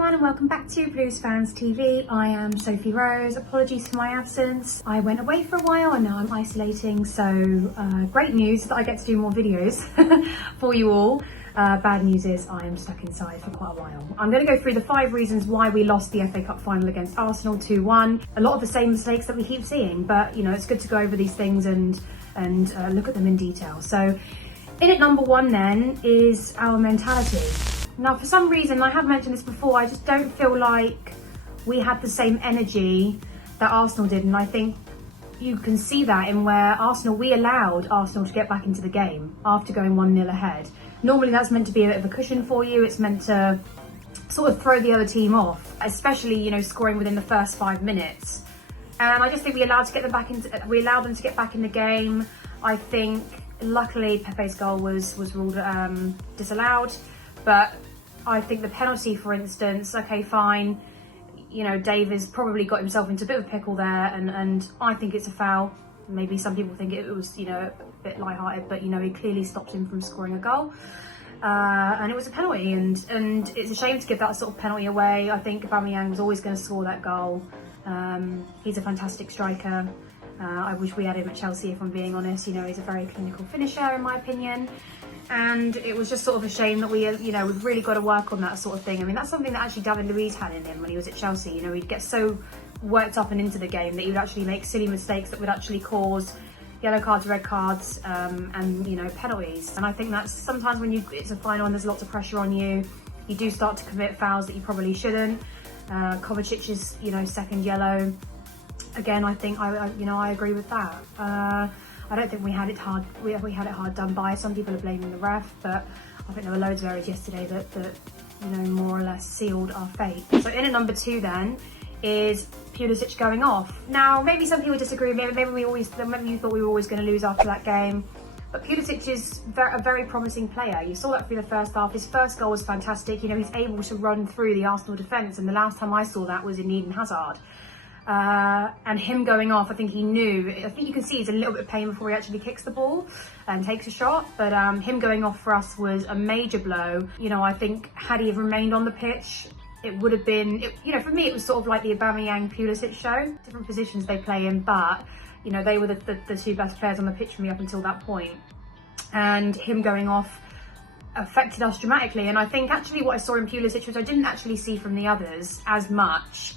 everyone and welcome back to Blues Fans TV. I am Sophie Rose. Apologies for my absence. I went away for a while and now I'm isolating, so great news that I get to do more videos for you all. Bad news is I am stuck inside for quite a while. I'm going to go through the 5 reasons why we lost the FA Cup final against Arsenal 2-1. A lot of the same mistakes that we keep seeing, but you know, it's good to go over these things and look at them in detail. So in at number 1 then is our mentality. Now, for some reason, I have mentioned this before, I just don't feel like we had the same energy that Arsenal did. And I think you can see that in where we allowed Arsenal to get back into the game after going 1-0 ahead. Normally that's meant to be a bit of a cushion for you. It's meant to sort of throw the other team off, especially, you know, scoring within the first 5 minutes. And I just think we allowed them to get back in the game. I think luckily Pepe's goal was ruled disallowed, but I think the penalty, for instance, okay, fine, you know, Davies probably got himself into a bit of a pickle there, and I think it's a foul. Maybe some people think it was, you know, a bit lighthearted, but you know, he clearly stopped him from scoring a goal, and it was a penalty, and it's a shame to give that sort of penalty away. I think Aubameyang was always going to score that goal. He's a fantastic striker. I wish we had him at Chelsea, if I'm being honest. You know, he's a very clinical finisher, in my opinion. And it was just sort of a shame that we've really got to work on that sort of thing. I mean, that's something that actually David Luiz had in him when he was at Chelsea. You know, he'd get so worked up and into the game that he would actually make silly mistakes that would actually cause yellow cards, red cards, and, you know, penalties. And I think that's sometimes when it's a final and there's lots of pressure on you, you do start to commit fouls that you probably shouldn't. Kovacic's, you know, second yellow. Again, I think I agree with that. I don't think we had it hard. We had it hard done by. Some people are blaming the ref, but I think there were loads of errors yesterday that you know, more or less sealed our fate. So in at number 2 then is Pulisic going off. Now, maybe some people disagree. Maybe you thought we were always going to lose after that game. But Pulisic is a very promising player. You saw that through the first half. His first goal was fantastic. You know, he's able to run through the Arsenal defence, and the last time I saw that was in Eden Hazard. And him going off, I think he knew. I think you can see he's a little bit of pain before he actually kicks the ball and takes a shot. But him going off for us was a major blow. You know, I think had he have remained on the pitch, it would have been, you know, for me it was sort of like the Aubameyang Pulisic show. Different positions they play in, but you know, they were the 2 best players on the pitch for me up until that point. And him going off affected us dramatically. And I think actually what I saw in Pulisic, which I didn't actually see from the others as much.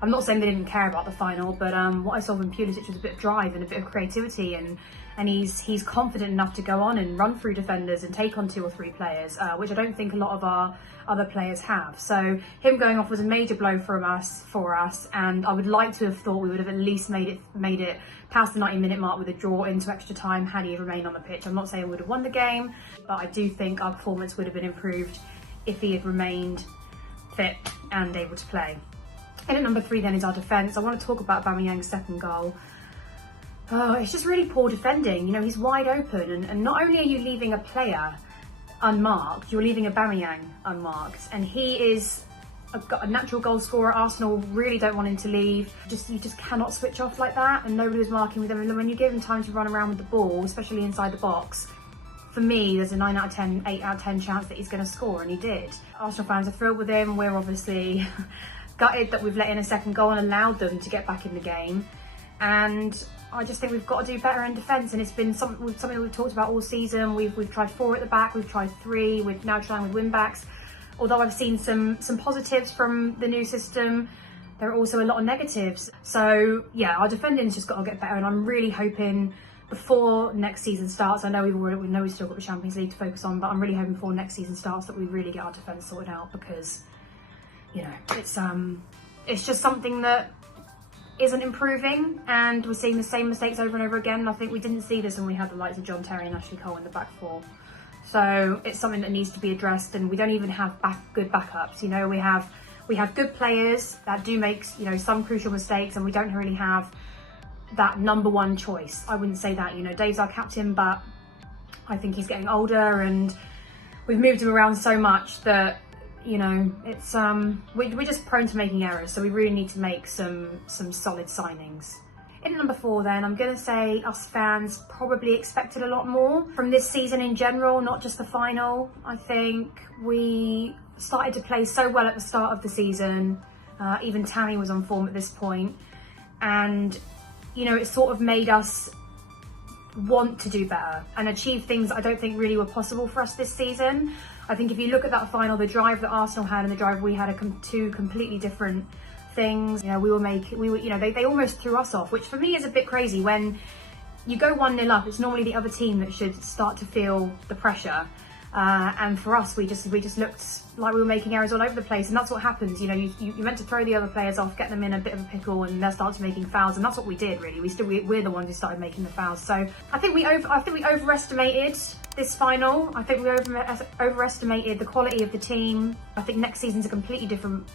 I'm not saying they didn't care about the final, but what I saw from Pulisic was a bit of drive and a bit of creativity, and he's confident enough to go on and run through defenders and take on 2 or 3 players, which I don't think a lot of our other players have. So him going off was a major blow for us, and I would like to have thought we would have at least made it past the 90-minute mark with a draw into extra time had he remained on the pitch. I'm not saying we would have won the game, but I do think our performance would have been improved if he had remained fit and able to play. And at number 3 then is our defence. I want to talk about Aubameyang's second goal. Oh, it's just really poor defending. You know, he's wide open, and not only are you leaving a player unmarked, you're leaving Aubameyang unmarked. And he is a natural goal scorer. Arsenal really don't want him to leave. You just cannot switch off like that, and nobody was marking with him. And when you give him time to run around with the ball, especially inside the box, for me, there's a 9 out of 10, 8 out of 10 chance that he's going to score, and he did. Arsenal fans are thrilled with him. We're obviously gutted that we've let in a second goal and allowed them to get back in the game. And I just think we've got to do better in defence, and it's been something that we've talked about all season. We've tried 4 at the back, we've tried 3, we're now trying with wing-backs. Although I've seen some positives from the new system, there are also a lot of negatives. So yeah, our defending's just got to get better, and I'm really hoping before next season starts, I know we know we've still got the Champions League to focus on, but I'm really hoping before next season starts that we really get our defence sorted out, because you know, it's just something that isn't improving, and we're seeing the same mistakes over and over again. And I think we didn't see this when we had the likes of John Terry and Ashley Cole in the back 4. So it's something that needs to be addressed, and we don't even have good backups. You know, we have good players that do make, you know, some crucial mistakes, and we don't really have that number 1 choice. I wouldn't say that, you know, Dave's our captain, but I think he's getting older, and we've moved him around so much that, you know, it's we're just prone to making errors, so we really need to make some solid signings. In number 4 then, I'm going to say us fans probably expected a lot more from this season in general, not just the final. I think we started to play so well at the start of the season. Even Tammy was on form at this point. And, you know, it sort of made us want to do better and achieve things I don't think really were possible for us this season. I think if you look at that final, the drive that Arsenal had and the drive we had are two completely different things. You know, you know, they almost threw us off, which for me is a bit crazy. When you go 1-0 up, it's normally the other team that should start to feel the pressure. And for us, we just looked like we were making errors all over the place, and that's what happens. You know, you meant to throw the other players off, get them in a bit of a pickle, and they started making fouls, and that's what we did. Really, we're the ones who started making the fouls. So I think we overestimated this final. I think we overestimated the quality of the team. I think next season's a completely different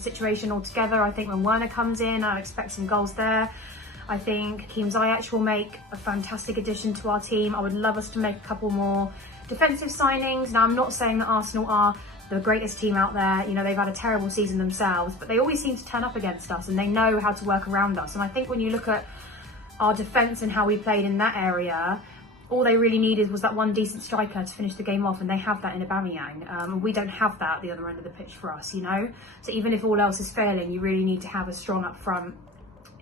situation altogether. I think when Werner comes in, I expect some goals there. I think Hakim Ziyech will make a fantastic addition to our team. I would love us to make a couple more defensive signings. Now, I'm not saying that Arsenal are the greatest team out there. You know, they've had a terrible season themselves, but they always seem to turn up against us and they know how to work around us. And I think when you look at our defence and how we played in that area, all they really needed was that one decent striker to finish the game off, and they have that in Aubameyang. We don't have that at the other end of the pitch for us, you know? So even if all else is failing, you really need to have a strong up front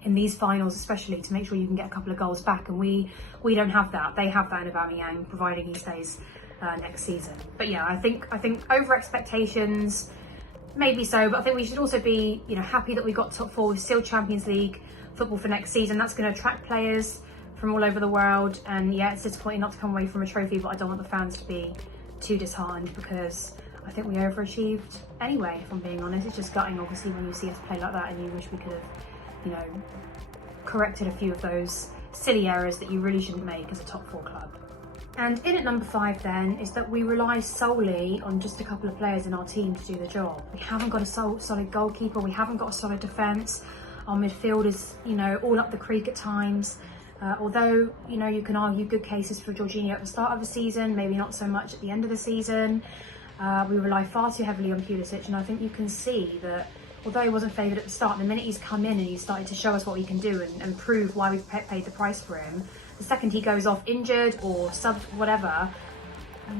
in these finals, especially to make sure you can get a couple of goals back, and we don't have that. They have that in Aubameyang, providing he stays next season. But yeah, I think over expectations, maybe so, but I think we should also be, you know, happy that we got top four. We're still Champions League football for next season. That's going to attract players from all over the world, and yeah, it's disappointing not to come away from a trophy, but I don't want the fans to be too disheartened, because I think we overachieved anyway, if I'm being honest. It's just gutting, obviously, when you see us play like that and you wish we could have, you know, corrected a few of those silly errors that you really shouldn't make as a top four club. And in at number 5 then is that we rely solely on just a couple of players in our team to do the job. We haven't got a solid goalkeeper, we haven't got a solid defence. Our midfield is, you know, all up the creek at times. Although, you know, you can argue good cases for Jorginho at the start of the season, maybe not so much at the end of the season. We rely far too heavily on Pulisic, and I think you can see that although he wasn't favoured at the start, the minute he's come in and he's started to show us what he can do and prove why we've paid the price for him, the second he goes off injured or sub whatever,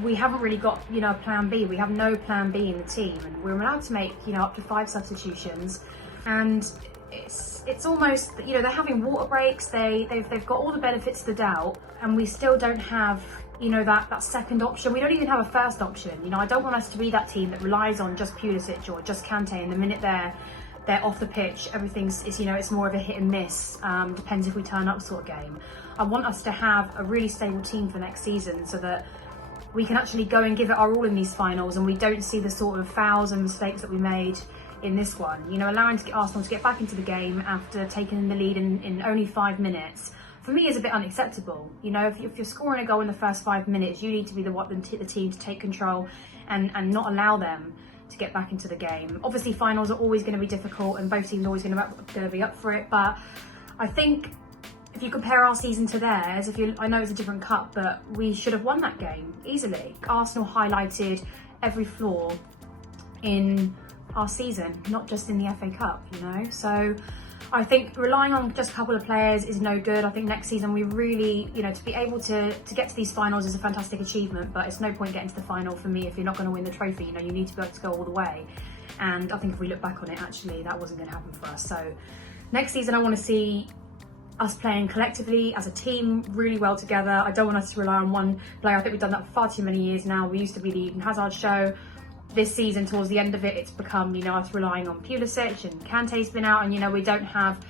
we haven't really got, you know, a plan B. We have no plan B in the team, and we're allowed to make, you know, up to 5 substitutions, and it's almost, you know, they're having water breaks. They've got all the benefits of the doubt, and we still don't have, you know, that second option. We don't even have a first option. You know, I don't want us to be that team that relies on just Pulisic or just Kante, and the minute they're off the pitch, everything's, you know, it's more of a hit and miss, depends if we turn up sort of game. I want us to have a really stable team for next season, so that we can actually go and give it our all in these finals, and we don't see the sort of fouls and mistakes that we made in this one. You know, allowing Arsenal to get back into the game after taking the lead in only 5 minutes, for me, is a bit unacceptable. You know, if you're scoring a goal in the first 5 minutes, you need to be the team to take control and not allow them to get back into the game. Obviously, finals are always going to be difficult, and both teams are always going to be up for it. But I think if you compare our season to theirs, I know it's a different cup, but we should have won that game easily. Arsenal highlighted every flaw in our season, not just in the FA Cup, you know. So I think relying on just a couple of players is no good. I think next season we really, you know, to be able to get to these finals is a fantastic achievement, but it's no point getting to the final for me if you're not going to win the trophy. You know, you need to be able to go all the way. And I think if we look back on it, actually, that wasn't going to happen for us. So next season, I want to see us playing collectively as a team really well together. I don't want us to rely on one player. I think we've done that for far too many years now. We used to be the Eden Hazard show. This season, towards the end of it, it's become, you know, us relying on Pulisic, and Kante's been out, and, you know, we don't have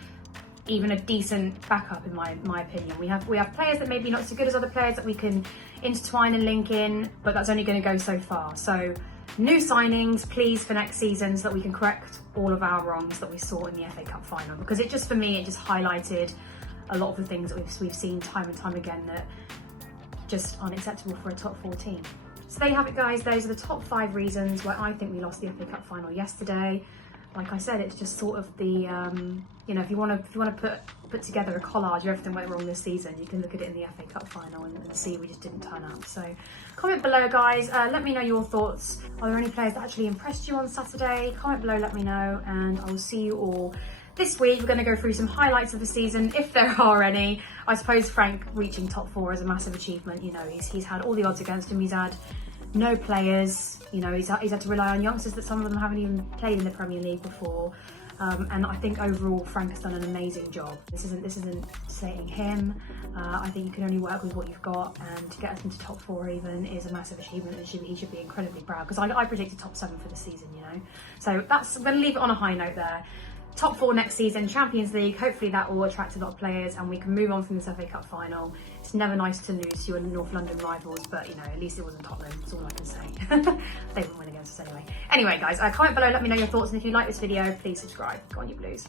even a decent backup, in my opinion. We have players that maybe not so good as other players that we can intertwine and link in, but that's only going to go so far. So new signings, please, for next season, so that we can correct all of our wrongs that we saw in the FA Cup final, because it just, for me, it just highlighted a lot of the things that we've seen time and time again that just aren't acceptable for a top 4 team. So there you have it, guys. Those are the top 5 reasons why I think we lost the FA Cup final yesterday. Like I said, it's just sort of the, you know, if you want to put together a collage of everything went wrong this season, you can look at it in the FA Cup final and see we just didn't turn up. So comment below, guys. Let me know your thoughts. Are there any players that actually impressed you on Saturday? Comment below, let me know, and I will see you all this week. We're going to go through some highlights of the season, if there are any. I suppose Frank reaching top 4 is a massive achievement. You know, he's had all the odds against him. He's had no players. You know, he's had to rely on youngsters that some of them haven't even played in the Premier League before. And I think overall Frank has done an amazing job. This isn't saying him. I think you can only work with what you've got, and to get us into top 4 even is a massive achievement, and he should be incredibly proud, because I predicted top 7 for the season, you know. So I'm going to leave it on a high note there. Top 4 next season, Champions League, hopefully that will attract a lot of players and we can move on from this FA Cup final. It's never nice to lose to your North London rivals, but you know, at least it wasn't Tottenham, that's all I can say. They wouldn't win against us anyway. Anyway guys, comment below, let me know your thoughts, and if you like this video, please subscribe. Go on you Blues.